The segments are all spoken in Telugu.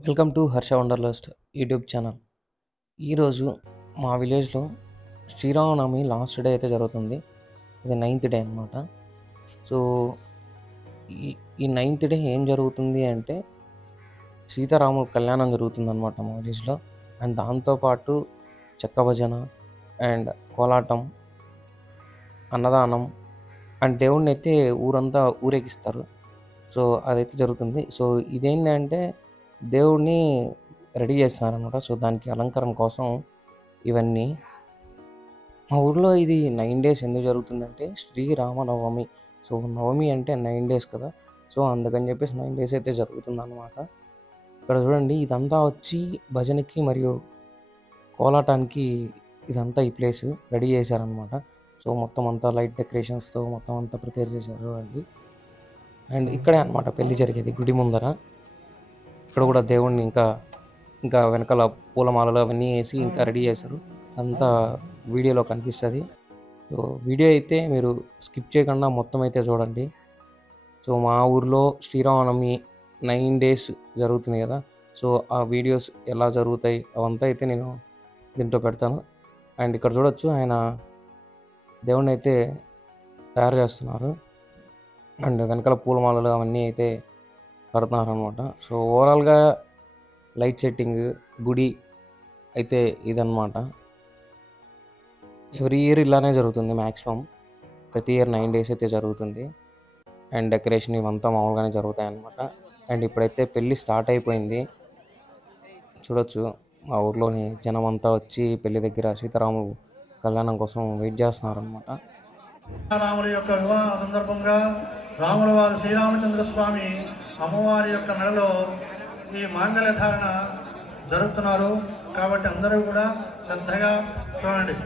Welcome to Harsha wanderlust YouTube channel. ఈరోజు మా విలేజ్లో శ్రీరామనవమి లాస్ట్ డే అయితే జరుగుతుంది. ఇది 9th డే అనమాట. సో ఈ ఈ 9th డే ఏం జరుగుతుంది అంటే సీతారాముల కళ్యాణం జరుగుతుందనమాట మా విలేజ్లో. అండ్ దాంతోపాటు చెక్క భజన అండ్ కోలాటం, అన్నదానం అండ్ దేవుడిని అయితే ఊరంతా ఊరేగిస్తారు. సో అదైతే జరుగుతుంది. సో ఇదేంటంటే దేవుడిని రెడీ చేస్తున్నారనమాట. సో దానికి అలంకరణ కోసం ఇవన్నీ. మా ఊర్లో ఇది 9 డేస్ ఎందుకు జరుగుతుందంటే శ్రీరామనవమి. సో నవమి అంటే 9 డేస్ కదా! సో అందుకని చెప్పేసి 9 డేస్ అయితే జరుగుతుందనమాట. ఇక్కడ చూడండి, ఇదంతా వచ్చి భజనకి మరియు కోలాటానికి ఇదంతా ఈ ప్లేస్ రెడీ చేశారనమాట. సో మొత్తం అంతా లైట్ డెకరేషన్స్‌తో మొత్తం అంతా ప్రిపేర్ చేశారు చూడండి. అండ్ ఇక్కడే అనమాట పెళ్లి జరిగేది, గుడి ముందర. ఇక్కడ కూడా దేవుడిని ఇంకా వెనకాల పూలమాలలు అవన్నీ ఏసి ఇంకా రెడీ చేశారు. అంతా వీడియోలో కనిపిస్తది. సో వీడియో అయితే మీరు స్కిప్ చేయకుండా మొత్తం అయితే చూడండి. సో మా ఊర్లో శ్రీరామనవమి 9 డేస్ జరుగుతుంది కదా! సో ఆ వీడియోస్ ఎలా జరుగుతాయి అవంతా అయితే నేను దీంట్లో పెడతాను. అండ్ ఇక్కడ చూడొచ్చు, ఆయన దేవుడినైతే తయారు చేస్తున్నారు. అండ్ వెనకాల పూలమాలలు అవన్నీ అయితే కడుతున్నారనమాట. సో ఓవరాల్‌గా లైట్ సెట్టింగ్, గుడి అయితే ఇదనమాట. ఎవ్రీ ఇయర్ ఇలానే జరుగుతుంది మ్యాక్సిమం. ప్రతి ఇయర్ 9 డేస్ అయితే జరుగుతుంది. అండ్ డెకరేషన్ ఇవంతా మామూలుగానే జరుగుతాయన్నమాట. అండ్ ఇప్పుడైతే పెళ్లి స్టార్ట్ అయిపోయింది. చూడొచ్చు, మా ఊర్లోని జనమంతా వచ్చి పెళ్లి దగ్గర సీతారాములు కళ్యాణం కోసం వెయిట్ చేస్తున్నారనమాట. రాముడి యొక్క వివాహ సందర్భంగా రాముల వారు శ్రీరామచంద్ర స్వామి అమ్మవారి యొక్క మెడలో ఈ మాంగళ్య ధారణ జరుపుతున్నారు. కాబట్టి అందరూ కూడా శ్రద్ధగా చూడండి.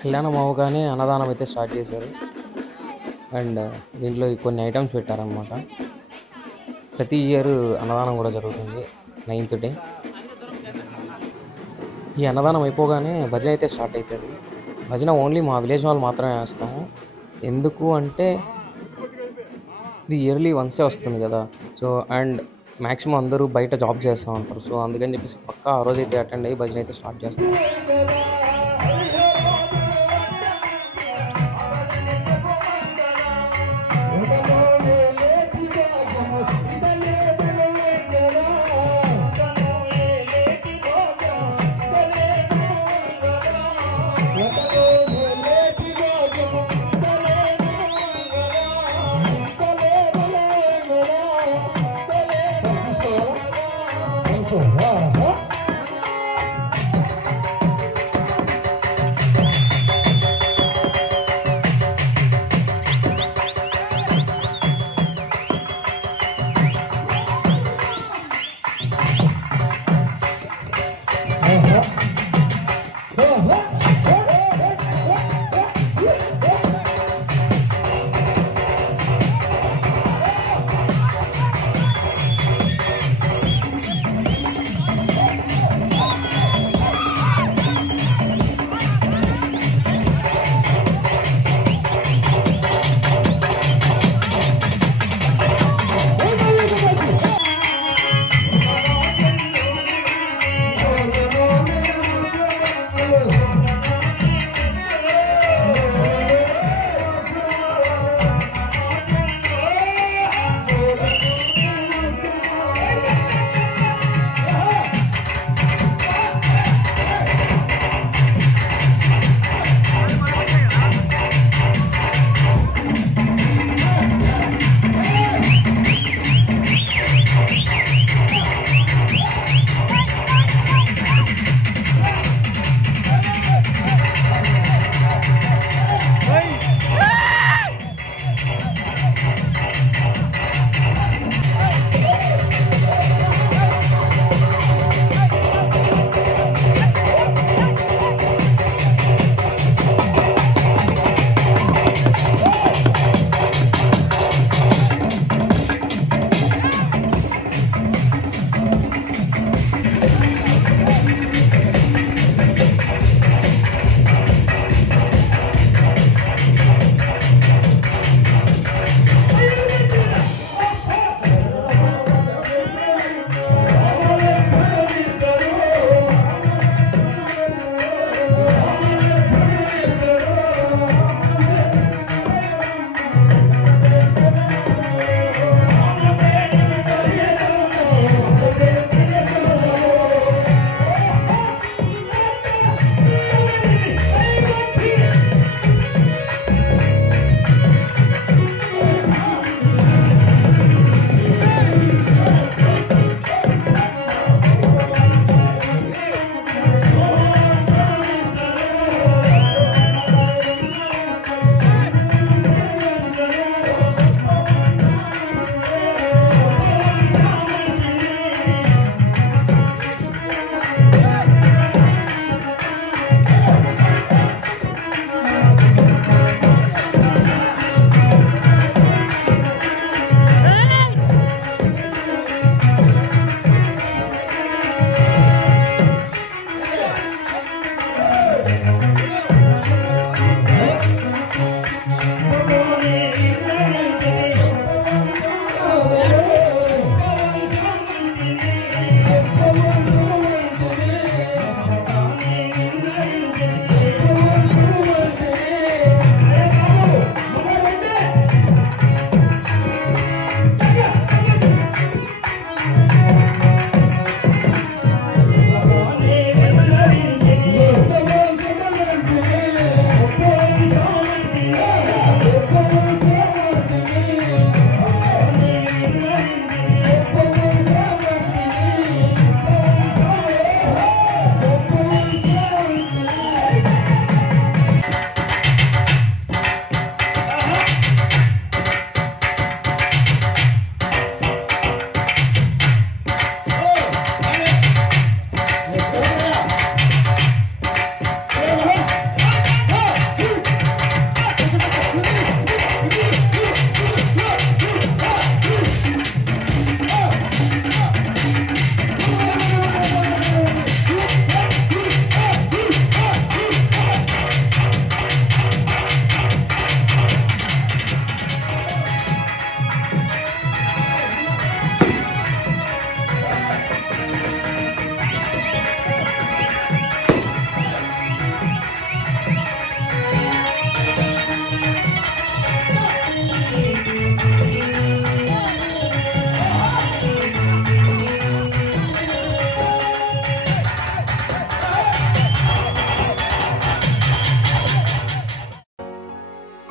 కళ్యాణం అవ్వగానే అన్నదానం అయితే స్టార్ట్ చేశారు. అండ్ దీంట్లో కొన్ని ఐటమ్స్ పెట్టారనమాట. ప్రతి ఇయర్ అన్నదానం కూడా జరుగుతుంది 9th డే. ఈ అన్నదానం అయిపోగానే భజన అయితే స్టార్ట్ అవుతుంది. భజన ఓన్లీ మా విలేజ్ వాళ్ళు మాత్రమే వేస్తాము. ఎందుకు అంటే ఇది ఇయర్లీ వన్సే వస్తుంది కదా! సో అండ్ మ్యాక్సిమం అందరూ బయట జాబ్ చేస్తూ ఉంటారు. సో అందుకని చెప్పేసి పక్కా ఆ రోజైతే అటెండ్ అయ్యి భజన అయితే స్టార్ట్ చేస్తాం.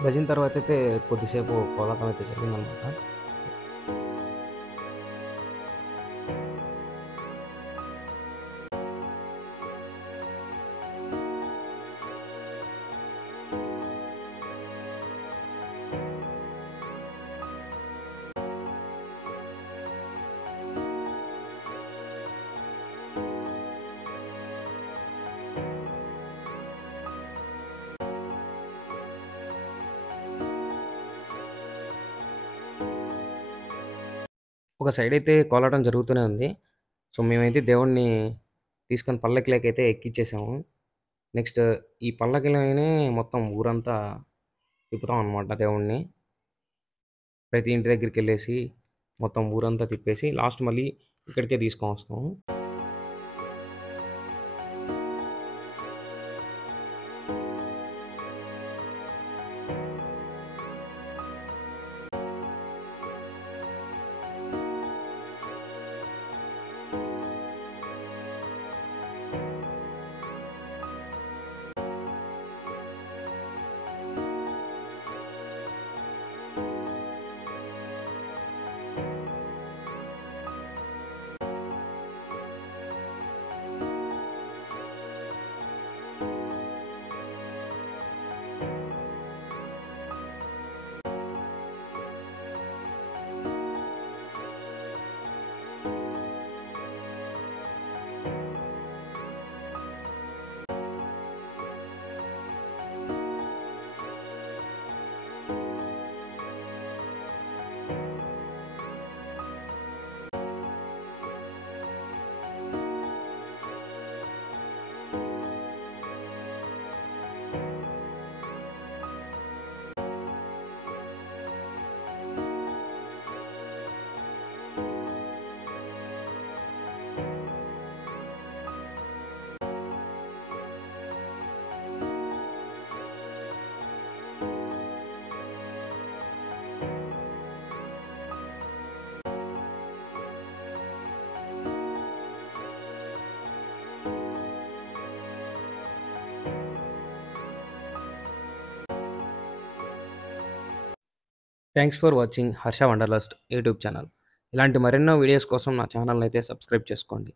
భజన తర్వాత అయితే కొద్దిసేపు కోలాటం అయితే జరిగిందనమాట. ఒక సైడ్ అయితే కోలాటం జరుగుతూనే ఉంది. సో, మేమైతే దేవుడిని తీసుకొని పల్లకిలోకైతే ఎక్కిచ్చేసాము. నెక్స్ట్ ఈ పల్లకిలోనే మొత్తం ఊరంతా తిప్పుతాం అనమాట దేవుడిని. ప్రతి ఇంటి దగ్గరికెళ్ళేసి మొత్తం ఊరంతా తిప్పేసి లాస్ట్ మళ్ళీ ఇక్కడికే తీసుకొనొస్తాం. Thanks for watching Harsha wanderlust YouTube channel. ఇలాంటి మరెన్నో వీడియోస్ కోసం నా ఛానల్‌నైతే సబ్స్క్రైబ్ చేసుకోండి.